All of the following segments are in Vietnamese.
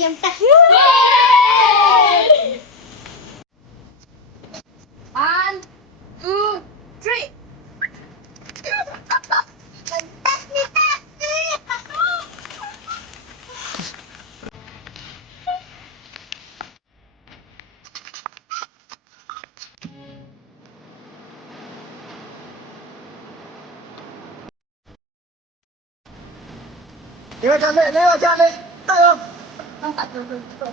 Chém tay. One, two, three. Đi vào chân đi, đi vào chân đi. Được không? Không phải từ từ từ.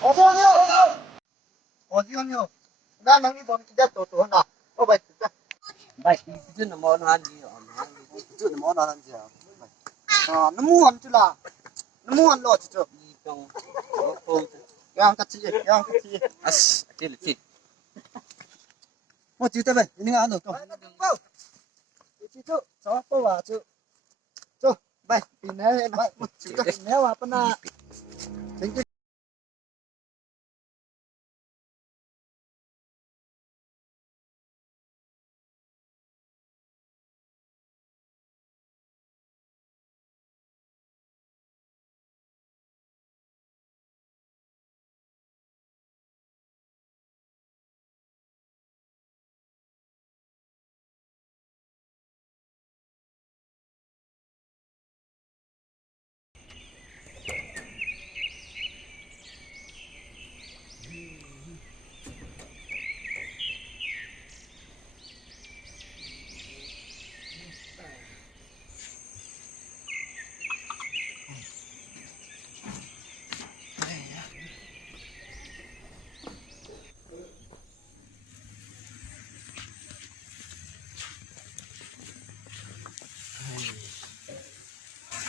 Ủa sao nhiều? Ủa sao nhiều? Đang nắng đi bọn chết tổ tổ nào? Ô vậy. Vậy, chứ nó món ăn gì hả? Chứ nó món ăn gì hả? À, nó muốn chứ là. Nó muốn lo chứ. Trong yang kecil, yang kecil. As, kecil kecil. Mau cerita be, ini nggak anu tuh. Itu, sama apa wah cu? Tuh, baik, pindah, baik, cerita pindah apa nak? Cerita.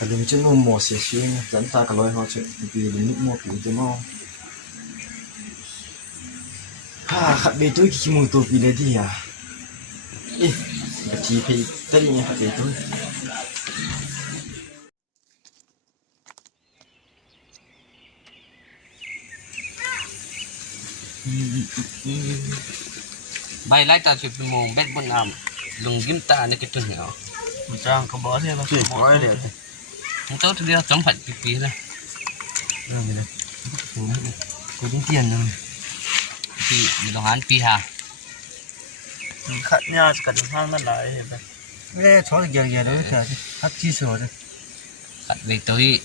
Cái đường chân nó mò xỉa xuyên dẫn ta cả loài họ chuyện vì đến nước mò kiểu cho nó khát bê tôi khi mùi tôi vì đấy thì à ê cái chi thì tất nhiên khát bê tôi Bay lại ta chụp mồm bét bún ẩm, lùng kim ta này cái chân nhỏ. mình trang có bó thế mà chuyện có ai được Không tốt thì chấm phật tí này. mình này có những tiền rồi Thì mình đồng ăn pi hà. khát nha cần hoang nó lại nghe chó thì ghiền ghiền đấy kìa khát chi sửa đấy Cắt về tới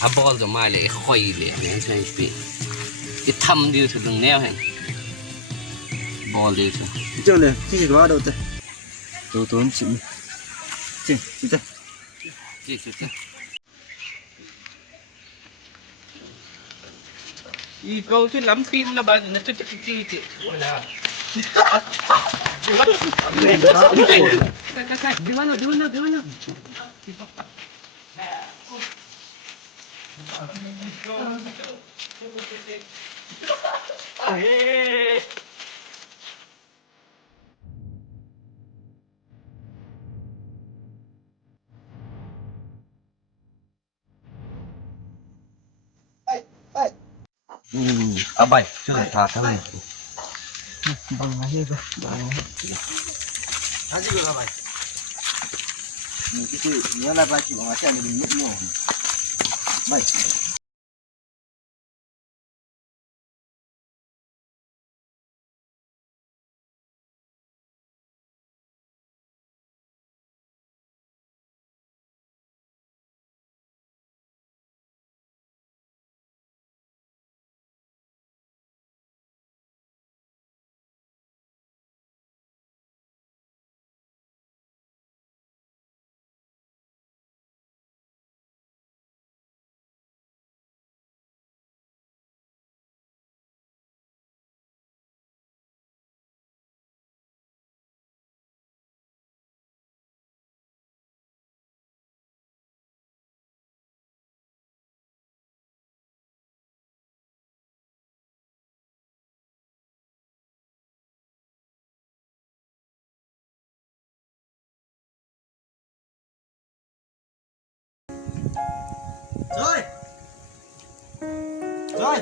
à ball rồi mai lại khoi lại nên xem pi. Cái thăm đi thì đừng neo hẹn. Ball đi thôi. chưa này chi có đâu thế tôi tốn chịu chịu chịu thế Chị chị chị. Y câu chứ lắm phim là bạn nó chắc chi chị là đi mana đi mana đi mana À bay, chưa được thả thôi. bằng ngay cơ bằng hả gì cơ vậy cái gì nhớ là ba chị bảo xem mình nhức mồm vậy rồi rồi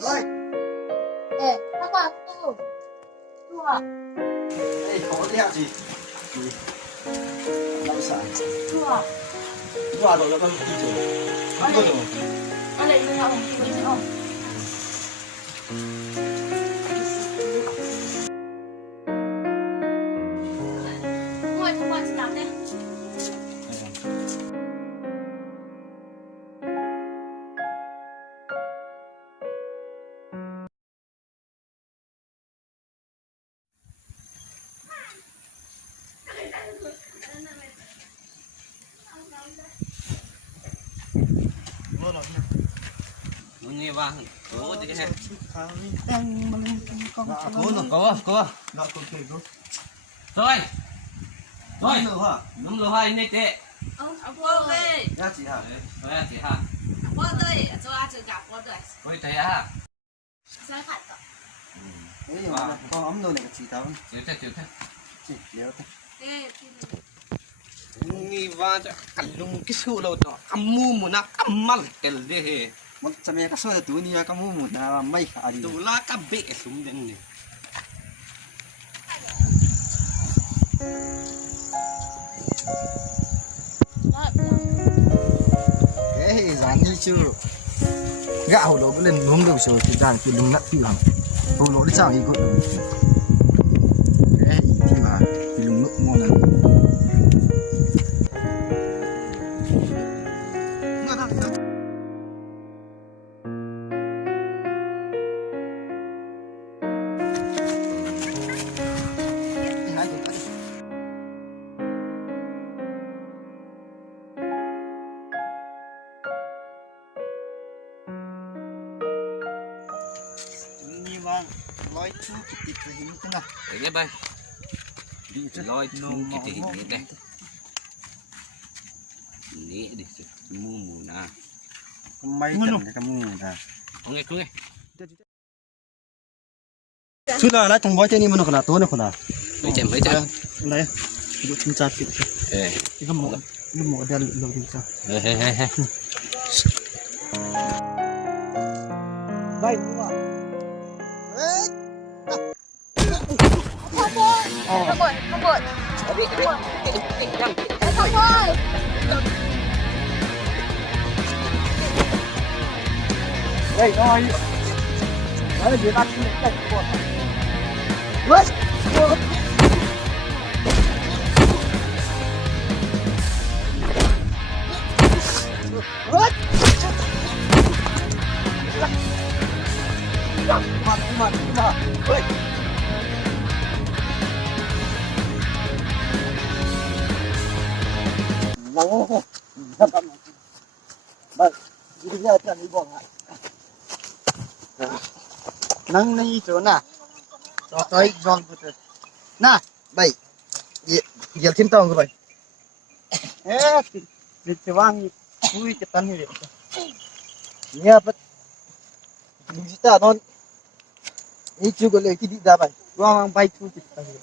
rồi Để các bạn tu. Tu à? đây có cái gì Làm sao? Chua. Qua rồi con đi chơi. Không có rồi. Ăn lấy nó không? Đi với không? Ngồi không ngồi làm đây. Nó nghe vang cố chứ cái Anh mà lên con cố Gạo con kề cố. thôi thôi Nữa hả? nấm lô hai nét tệ Ông bố về, Ra chị hả? thôi chị ha bố đây, cho ăn chơi cả bố đây. coi thấy ha Sao phải vậy? Thế mà con ấm luôn này chị tao. chịu thế Chị liều thế. Ê, nghi vang cho cắn lung cái sự đâu đó âm mưu một nát âm mal cái gì Một trăm cái số là túi ni kamu một là mấy à đi. đồ lá cá bể xuống đến này Cái dán đi chưa? Gạo lỗ cái lên nuông đầu sầu thì ra cái lưng nặng phi hằng. Hồ lỗ đi sao đi cũng được. Cái thì mà cái lưng nước ngon này. Vâng, lối chú kịch thì hình thế nào? đấy nhé bay đi lôi chung cái gì này đây nè đi mua mù na Mấy cần cái kamu dah. không nghe cứ nghe Sudah lah, tunggu aja ni mana kena tu, mana kena. mấy chém Đây, duduk cincang kit. ê Ini mau ada lebih bisa. ê Baik, ni mah. Không ơi, không ơi. Không ơi. Đây rồi. Đấy, dia nak sini kan. Bos. Bos. Mati. Oi. Wow. Baik. Jadi dia akan dibuang. Nang ni chỗ nè, cho tới giòn bự rồi. Nè, bảy, giờ thiên tông rồi. Ê, thì vang vui cái tan này. Nhớ bắt, mình ta non, ý chú có lời cái đi ra bài, vang bay thu cái tan này.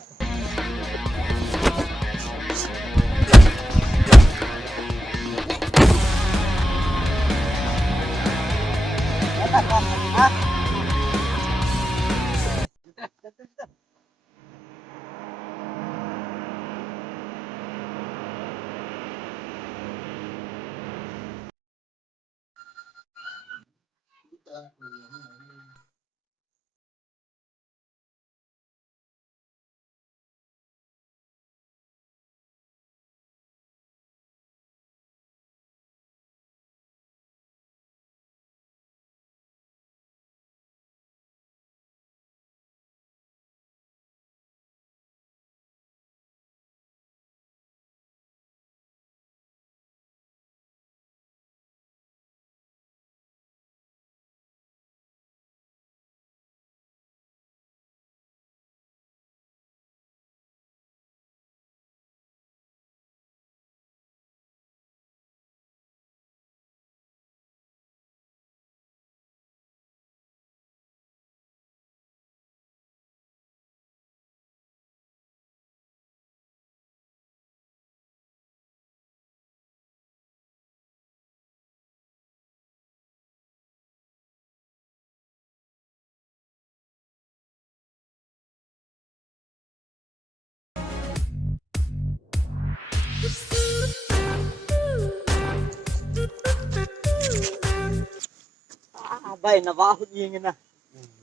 bay na va hút yên na na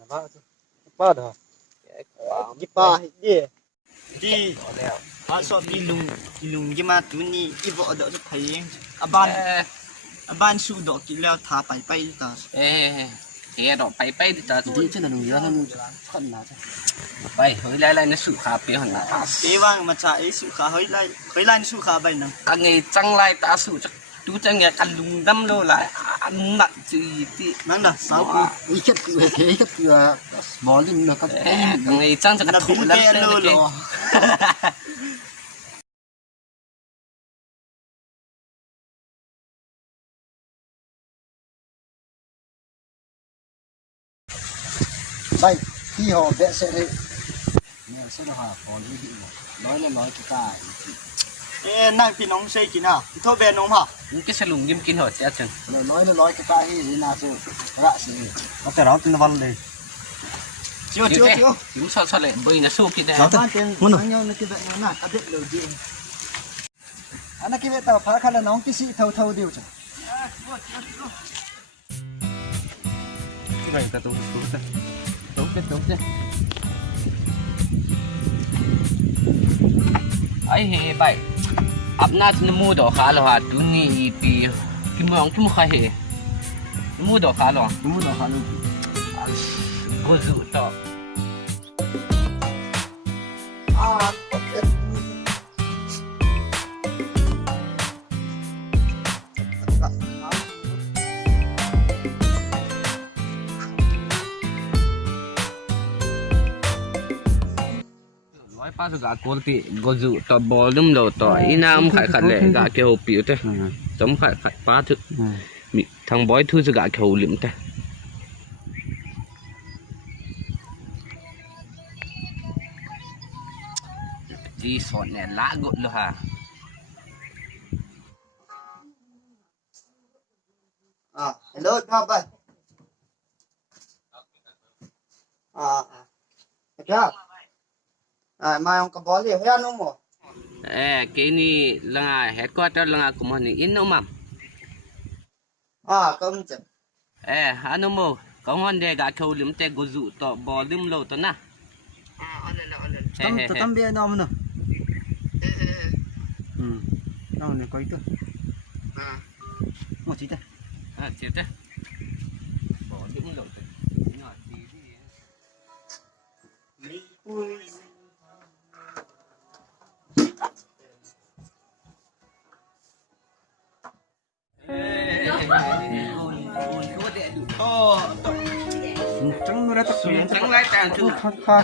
va ba đó cái ba gì đi họ sợ đi lùng nhưng mà tụi ni đi vợ đỡ cho thấy à ban su đỡ kỹ leo thả bay ta เอ๊ะเอ๊ะดอกไปดิจ้า đi trên là người nó con nào chứ ไปเฮ้ยไล่นะสุขาเปียหันหน้า kế vang mà chạy su khá hơi lại su khá bay nè อันไงจังไล่ตาสุจะดูจังไงกันลุงดำโลละอันหนักจีติ nắng nè sáu cú ý chất cái thế chất cái bỏ lên nó có เอ๊ะอันไงจังจะกระ là ทุ้ biến แล้ว kẹ เส้น lơ เลย lọ bay khi họ vẽ sẽ đây nè sẽ là họ còn đi nói là nói cái tài ê nàng phi nóng xây kỹ nào thôi về nóng hả มันก็สลุงยิ้มกินหัวเจ้าจัง là nói cái tài thì nào chứ rạ gì có thể đó tin văn đây chưa อยู่ chưa เด้ chưa อยู่ซอเลยบ่นะสู้กินได้ nó tiền ăn nhau nó cái vậy nó nạt biết đầu tiên anh cái vậy tao phá khai là nóng cái sĩ thâu điều chẳng ไปตะตุ้ตุ๊ดไอ้เฮ้ไปอับนาจนมูดอกขาลว่าตุนี่ปีกิมองกิมขายเฮมูดอกขาลว่า đúng rồi họ luôn กูสุต่อ ร้อยป้าสุกาโกลติกูสุต่อบอลลุ่มโลต่ออีน้ำขายขัดแหล่กาเกี่ยวปิวเต้จมขายป้าถึกมีทางบอยทุสุกาเกี่ยวลิมเต้จีสอนเนี่ยละกุดเลยฮะ hello chào bạn chào mai ông có bó gì hết không ạ เอ้กี่นี่ลังอาเฮดคอร์เตอร์ลังอาคุมันนี่อินโนมัม công chừng เอ้ฮันโนโมก็มันเด็กกาเกี่ยวลิมเต้กูสุต่อบอลลุ่มโลต่อนะ tâm bia nom nữa đâu này coi cơ một tí ta เจ็บเต้บอลลุ่มโลต่อหน่อยดีดี trắng nó đã tắt Sung trắng lại tàn thu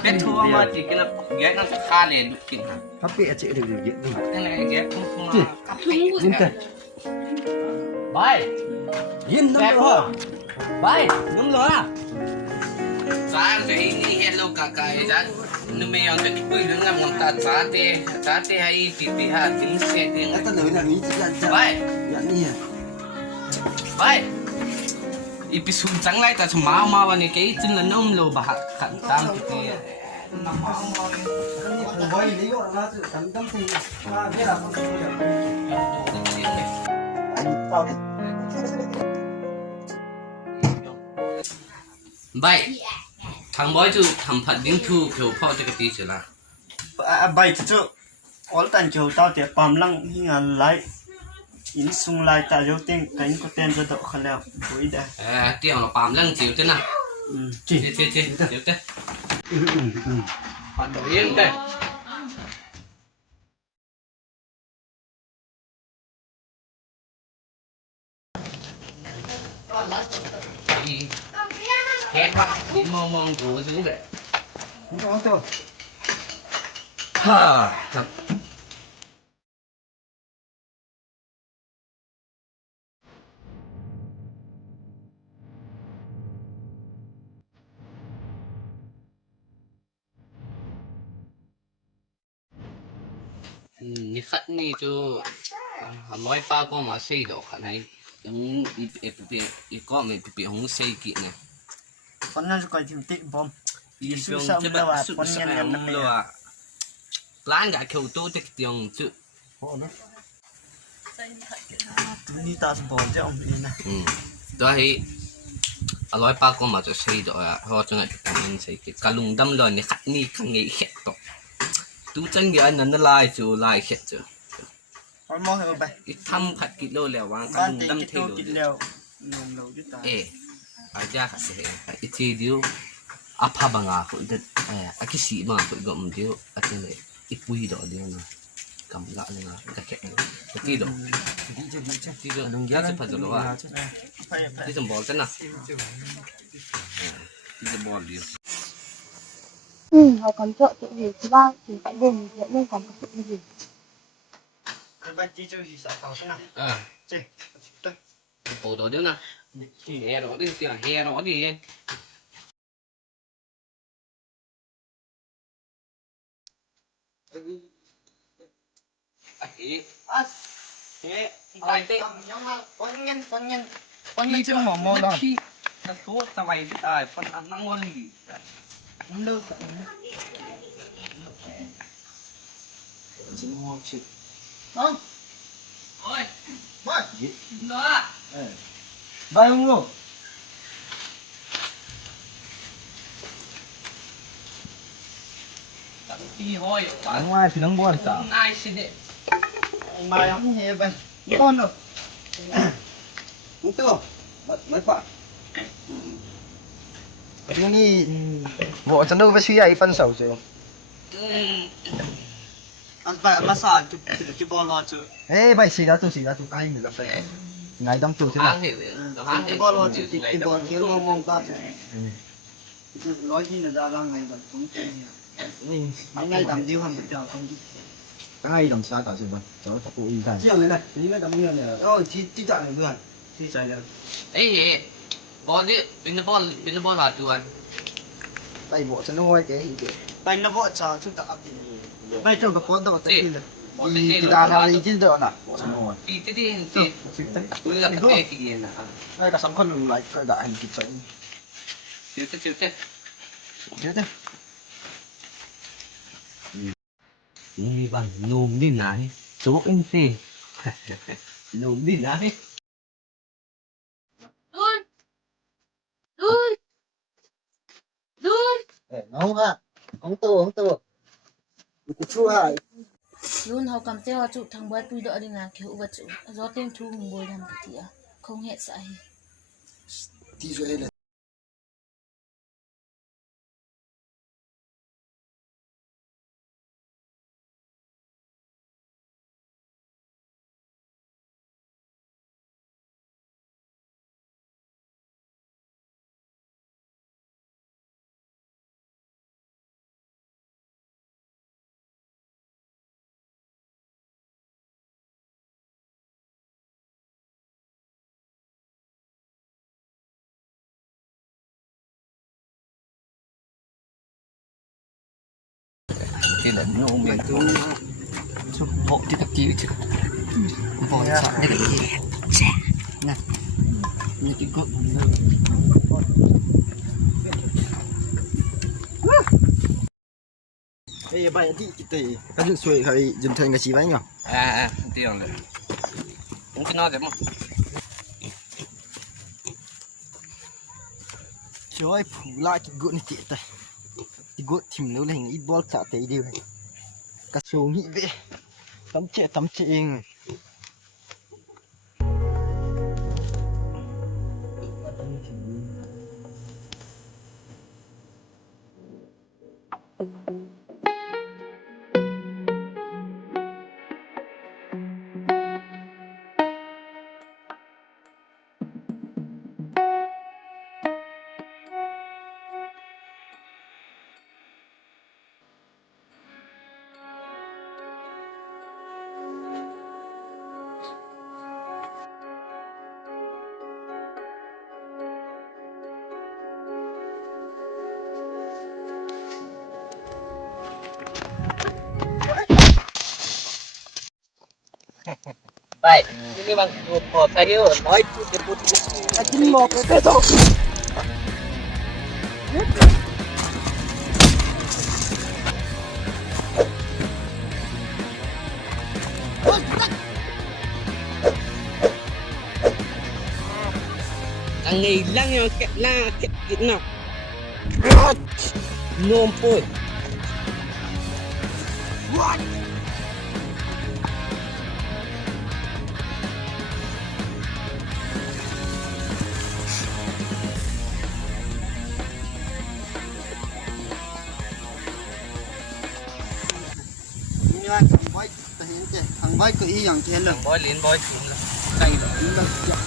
biết thua mà chỉ cái là ghé nó kha liền kịp hấp bị chị được gì cái này ghé không nhìn kìa bay nhìn nó nữa bay đúng rồi à sáng thì ini hello kakak ya nu me yang tadi pui dengan montat sate hai titi ha ting se ting ta lưỡi là nghĩ chỉ là bay dạ nè bay ipi sung trắng lại ta mau mau này cái chân là nông lô bà khẩn tam cái không voi lý do là sự tấm tâm thì biết là không anh tao bay thằng bói chú thầm phật đến thu kiểu phao cho cái tí chứ là bay chứ all tan chiều tao tiệt pam lăng hi ngà lại in sung lại ta vô tiếng cánh có tên cho độ khăn leo bụi đây tiêu nó pam lăng chiều thế nào chiều thế hoạt động yên đây hết bắt đi mong của dưới vậy không có tôi haนี่ขัดนี่จูร้อยป้าก็มาใส่ดอกอะไรยังอีก็ไม่เปลี่ยนของใส่กี่นะ con nó coi tìm tị bomอี su เปียง sợ จะ mà แบบ là สุด con ส nhân มัย nhân มึ năm ง nay เลยอ่ะร้านกับเขียวตู้จะเตียงจุ hộ nó นี่ตาสบอนจะอมนี่นะ ตัวให้อร่อยปากก็มาจะใช้ดอกอ่ะเพราะจังไงทำเองใช้กิกะลุงดำเลยเนี่ยขัดนี่ขังไงเห็ดตกตู้จังเงี้ยนั่นน่ะลายจูลายเห็ดจู เอามองให้ไป อีทำขัดกิโลแล้ววางกะ บ้าน ลุง เต็ง ดำเท กิน โล กินแล้วนมเราจุดตา อาจจะขัดเสียอีทีเดียวอาภาบังอาคนเด็ดอาคิสีมาคนก็มันเดียวอาจจะเลยอีปุยดอกเดียวนะกำลังเลยนะกะแค่ที่ดอกที่ดอกที่จะพัดตัวอ่ะ ไปไป ที่จะบอกกันนะที่จะบอกเดียว Họ còn chợ chuyện gì thứ ba thì tại vùng hiện nên còn có chuyện gì คือบ้านจีจูสีสาวเขาใช่ไหมเจ๊ตึ้ง bộ đồ đứa nè hè đó đi tiền hè đó thì ấy เฮ้ ai tê คนนี้จะหอมมองเรา khi nó số sao mày biết ai phân ăn năng ngon gì không đâu chỉ ngon chứ không ôi What? nó Bay không luôn đi thôi ở ngoài thì nó buồn sao ai xin đấy mày không hề bay con đâu không tưởng mới phải cái này bộ chân đâu phải suy ấy phân sầu chứ anh phải massage cái bò lo chứ ê bay xì ra tôi ai người là phải ngày đâm chuột thế nào ăn thì ăn thì bò lo chứ cái bò thiếu mong mong ta chứ nói gì là ra ngày vẫn không chơi mấy ngày làm gì không được chờ không cái làm sao tạo sự vật cho nó phụ y thành riêng này tí nữa đâm nguyên này chi chạy này vừa chi chạy được ấy bò đi bên nó bò là chuột tay bộ cho nó quay cái gì kìa tay nó vội chờ chúng ta bây giờ có con đâu tay là thì ta làm gì chứ được nè bộ cho nó quay đi thì tôi là cái gì nè đây là sắm con lại cái đại hình kịp chạy chịu thế chứ thế đi bằng nôm đi nãy số anh xì nôm đi nãy Luôn Luôn Luôn không ha không tu cái chua hại Luôn họ cầm theo chụp thằng bớt tôi đỡ đi là kiểu vật chủ gió tên thu mình bồi làm cái gì à không hẹn sợi thì rồi là thì là nó miền tu bộ thì tập chịu chứ bộ sợ cái gì nè như cái cốt bây bay đi thì cái chuyện xuôi hay dùng thành cái gì vậy nhỉ tiền rồi cũng cái nói thế mà trời phủ lại cái gỗ này tiệt tay cái gỗ thìm nó lên ít bol chả thấy điều này cả số nghĩ vậy tắm trẻ người vậy nhưng mà một cái yêu nói cái bút à chính một cái thôi Ang ilang yung kailangan na. Noon po. What? Yan, ang boy, tahin ke. Ang boy ko iyang ke lang. Boy, lin boy. Tay đó. Yung lang siya.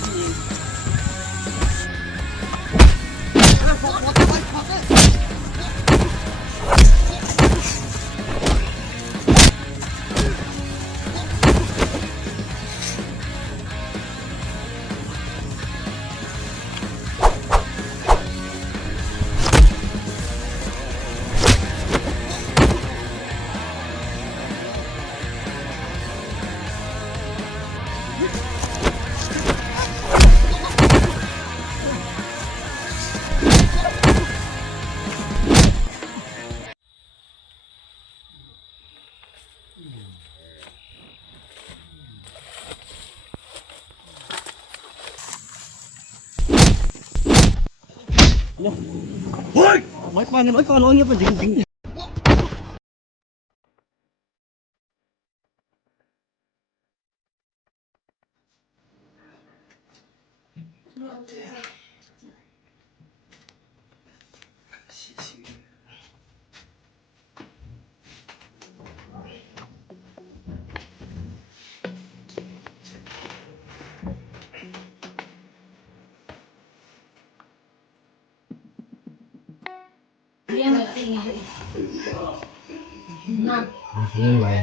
Mấy con nói như vậy dính. Riêng là tình hình. Nằm. Như vậy.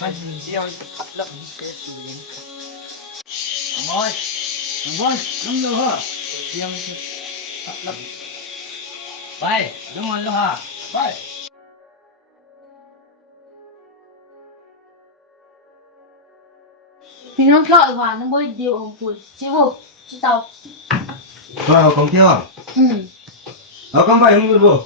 Anh gieo thật lắm sẽ chủ yếu. Môi, môi, đúng rồi hả? Gieo thật lắm. Bay, đúng rồi hả? Bay. Thì nó gọi hòa nó mới điều của chị vô, chị tàu. Rồi, không theo. Ừ. Không phải không được.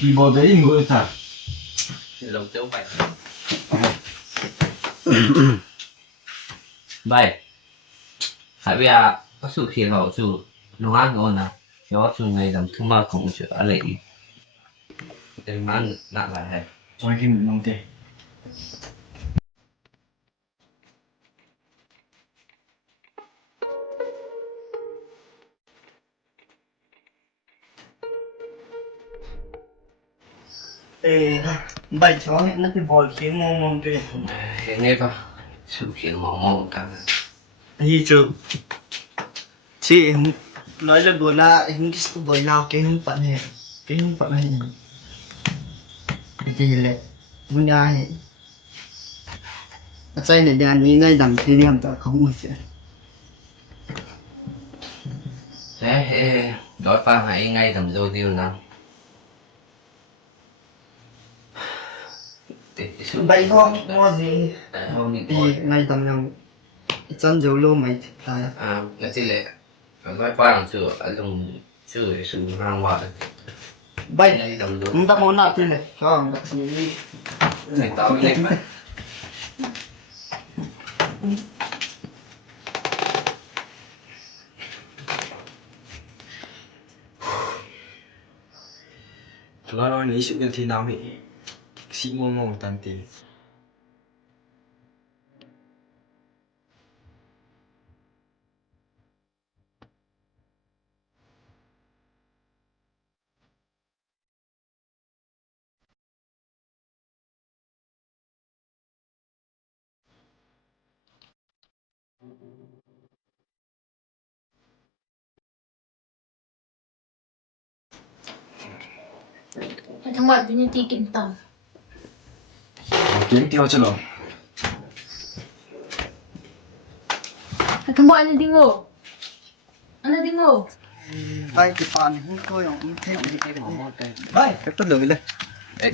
Kỳ bộ đấy người ta. Lòng tiêu vậy. Vậy. Hãy bây giờ có sự khiến họ sự lúc ăn ngon nào. Cho sự này làm thứ mà cũng chưa ở lại. Để mang nặng lại hay. Rồi khi mình nông tê. Ê, bảy chó này nó cái bòi khiến ngon ngon tê. Hiện nay có sự khiến mong mong cả. Gì chứ? Chị em nói là đùa là em cái bòi lao cái không phận hè. Cái không phận hè. Cái gì lệ. Muốn ai. Ở đây này đàn như ngay rằng thì em ta không có chuyện. Thế đối phá hãy ngay tầm dôi tiêu nào. Bảy con ngon gì? Hôm nay Đi ngay tầm nhau. Chân dấu lô mày thầy. là chỉ lệ nói phá hàng sửa ở trong sửa sự hàng hóa Bảy. đây đồng Chúng ta muốn nào thế này? Không, đặt gì đi. này tao lên đấy Nói lấy sự kiện thì nào vậy? Sĩ ngon ngon tàn tiền. Thằng bạn tự nhiên thì kiện tàu. Kiếm tiêu cho nó. Thằng bạn anh đi ngủ. Anh đi ngủ. Bay cái bàn không thôi không thêm gì cái này. Bay, cái tất lưỡi lên.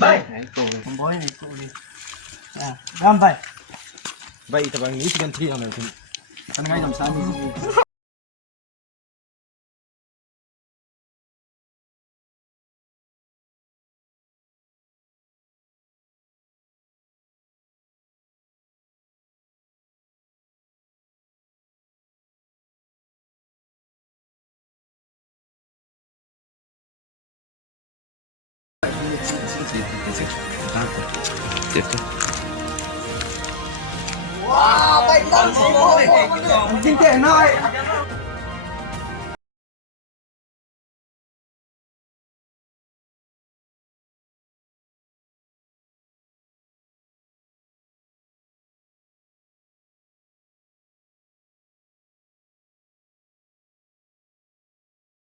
Bay, con bói này cô đi. Ram bay. Bay thì bạn nghĩ chuyện thi nào này thì anh ngay làm sao đi. Wow, bay lắm. Kinh tế nói.